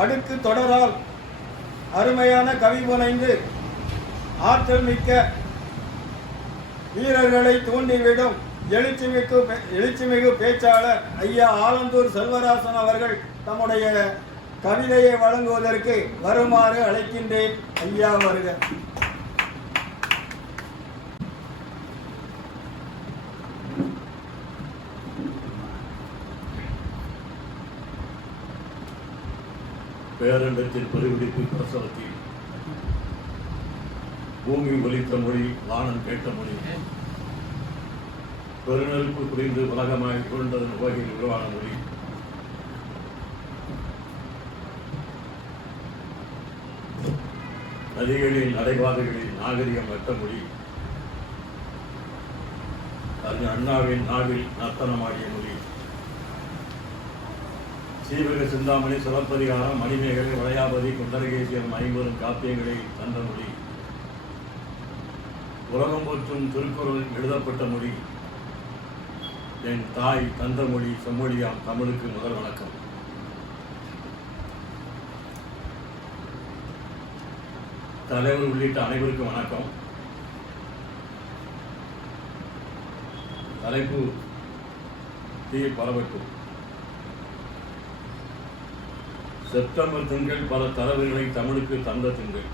அடுக்கு தொடரால் அருமையான கவி புனைந்து ஆற்றல் மிக்க வீரர்களை தூண்டிவிடும் எழுச்சிமிகு பேச்சாளர் ஐயா ஆலந்தூர் செல்வராசன் அவர்கள் தம்முடைய கவிதையை வழங்குவதற்கு வருமாறு அழைக்கின்றேன். ஐயா வருக. பேரண்டத்தின் பரிவிடிப்பு பிரசவத்தில் பூமி ஒலித்த மொழி, வானம் கேட்ட மொழி, பெருநெருப்பு புரிந்து உலகமாய் புரண்டதன் உலகில் உருவான மொழி, நதிகளில் நடைபாதைகளில் நாகரிகம் வெட்ட மொழி, அது அண்ணாவின் நாவில் நர்த்தனமாடிய மொழி, சீவக சிந்தாமணி, சிலப்பதிகாரம், மணிமேகலை, வளையாபதி, குண்டரகேசியம் 50 காப்பியங்களை தந்த மொழி, உலகம் போற்றும் திருக்குறள் எழுதப்பட்ட மொழி, என் தாய் தந்த மொழி செம்மொழியாம் தமிழுக்கு முதல் வணக்கம். தலைவர் உள்ளிட்ட அனைவருக்கும் வணக்கம். தலைப்பு தீ பரவட்டும். செப்டம்பர் திங்கள் பல தலைவர்களை தமிழுக்கு தந்த திங்கள்.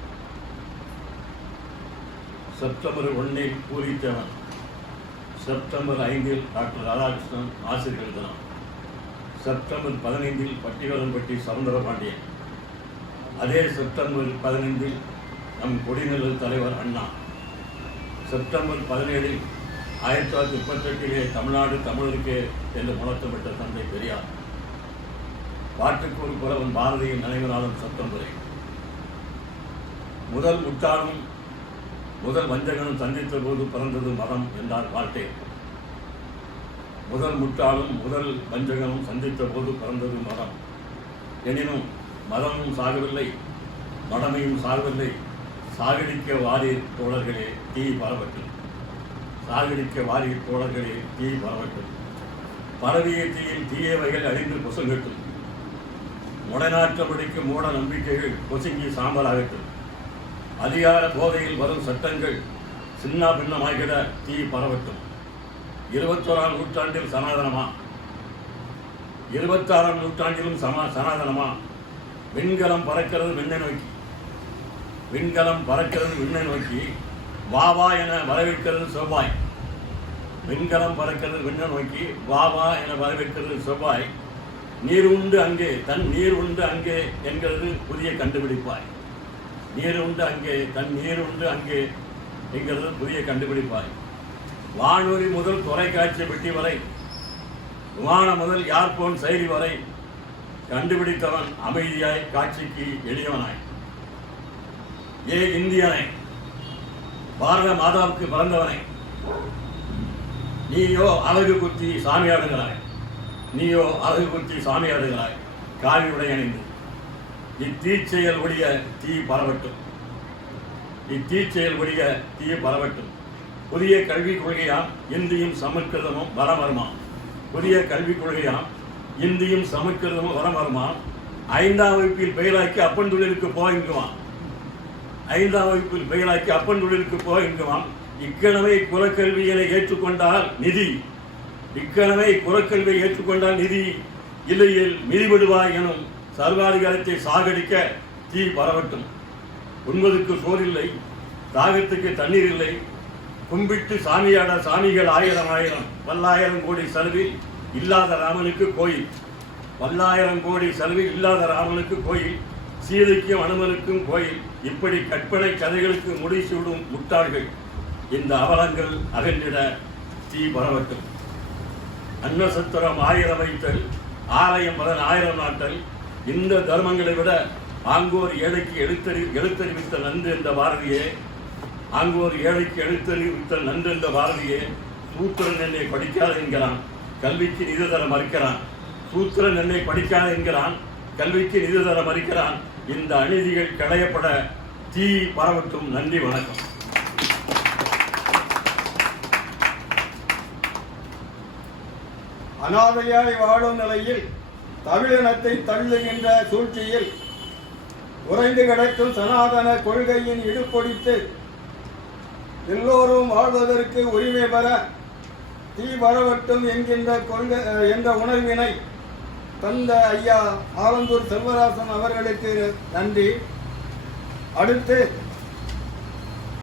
செப்டம்பர் 1 பூரித்தவன், செப்டம்பர் 5 டாக்டர் ராதாகிருஷ்ணன் ஆசிரியர்கள் தினம், செப்டம்பர் 15 பட்டிவரம்பட்டி சவுந்தரபாண்டியன், அதே செப்டம்பர் 15 நம் கொடிநிழல் தலைவர் அண்ணா, செப்டம்பர் 17 1938 தமிழ்நாடு தமிழருக்கே என்று முழக்கமிட்ட தந்தை பெரியார், பாட்டுக்கு ஒரு புலவன் பாரதியின் நினைவு நாளும் செப்டம்பரில். முதல் முட்டாளும் முதல் வஞ்சகனும் சந்தித்த போது பிறந்தது மதம் என்றார் வாழ்க்கை. முதல் முட்டாளும் முதல் வஞ்சகனும் சந்தித்த போது பிறந்தது மதம். எனினும் மதமும் சாகவில்லை, மடமையும் சாகவில்லை. சாகடிக்க வாரீர் தோழர்களே தீ பரவட்டும். சாகடிக்க வாரீர் தோழர்களே தீ பரவட்டும். பரவிய தீயில் தீயவைகள் அழிந்து பொசுங்கட்டும். முடநாற்றபடிக்கு மூட நம்பிக்கைகள் பொசுங்கி சாம்பலாகட்டும். அதிகார போதையில் வரும் சட்டங்கள் சின்ன பின்னமாகிட தீ பரவட்டும். 21ஆம் நூற்றாண்டில் சனாதனமா, 26ஆம் நூற்றாண்டிலும் சனாதனமா? விண்கலம் பறக்கிறது விண்ணை நோக்கி, விண்கலம் பறக்கிறது விண்ணை நோக்கி, வாவா என வரவேற்கிறது செவ்வாய். விண்கலம் பறக்கிறது விண்ணை நோக்கி, வாவா என வரவேற்கிறது செவ்வாய். நீர் உண்டு அங்கே, தன் நீர் உண்டு அங்கே என்கிறது புதிய கண்டுபிடிப்பாய். நீர் உண்டு அங்கே, தன் நீர் உண்டு அங்கே என்கிறது புதிய கண்டுபிடிப்பாய். வானொலி முதல் தொலைக்காட்சி பெட்டி வரை, விமானம் முதல் ஏர்போன் செயலி வரை கண்டுபிடித்தவன் அமைதியாய், காட்சிக்கு எளியவனாய். ஏ இந்தியனை, பாரத மாதாவுக்கு பிறந்தவனை, நீயோ அழகு குத்தி சாமியாடுகிறாய், நீயோ அழகு குத்தி சாமியாடுகிறாய் காவி உடை அணிந்து. இத்தீச்செயல் ஒழிய தீ பரவட்டும். இத்தீச்செயல் ஒழிய தீ பரவட்டும். புதிய கல்விக் கொள்கையாம் இந்தியும் சமஸ்கிருதமும் வரம் வருமாம். புதிய கல்விக் கொள்கையாம் இந்தியும் சமஸ்கிருதமும் வரம் வருமாம். 5ஆம் வகுப்பில் பெயராக்கி அப்பன் தொழிலுக்கு போகின்றுவான். 5ஆம் வகுப்பில் பெயராக்கி அப்பன் தொழிலுக்கு போகின்றுவான். இக்கணமே குலக்கல்வியினை ஏற்றுக்கொண்டால் நிதி, இக்கணமே குலக்கல்வியை ஏற்றுக்கொண்டால் நிதி, இல்லையில் மிதிபடுவாய் எனும் சர்வாதிகாரத்தை சாகடிக்க தீ பரவட்டும். உண்பதற்கு சோறில்லை, தாகத்துக்கு தண்ணீர் இல்லை, கும்பிட்டு சாமியாட சாமிகள் 1000 பல்லாயிரம் கோடி செலவில் இல்லாத ராமனுக்கு கோயில், பல்லாயிரம் கோடி செலவில் இல்லாத ராமனுக்கு கோயில், சீதைக்கும் அனுமனுக்கும் கோயில். இப்படி கற்பனை கதைகளுக்கு முடிசூடும் முட்டாள்கள் இந்த அவலங்கள் அகன்றிட தீ பரவட்டும். அன்னசத்திரம் 1000 வைத்தல், ஆலயம் 10,000 நாட்டல், இந்த தர்மங்களை விட ஆங்கோர் ஏழைக்கு எழுத்தறிவித்த நன்று என்ற பாரதியே, ஆங்கோர் ஏழைக்கு எழுத்தறிவித்த நன்று என்ற பாரதியே, சூத்திரன் என்னை படிக்காத என்கிறான், கல்விக்கு நிதி தர மறுக்கிறான். சூத்திரன் என்னை படிக்காத என்கிறான், கல்விக்கு நிதி தர மறுக்கிறான். இந்த அநீதிகள் களையப்பட தீ பரவட்டும். நன்றி, வணக்கம். அனாதையாய் வாழும் நிலையில் தமிழினத்தை தள்ளுகின்ற சூழ்ச்சியில் உறைந்து கிடக்கும் சனாதன கொள்கையின் இடுப்பொடித்து எல்லோரும் வாழ்வதற்கு உரிமை பெற தீ வரவட்டும் என்ற உணர்வினை தந்த ஐயா ஆலந்தூர் செல்வராசன் அவர்களுக்கு நன்றி. அடுத்து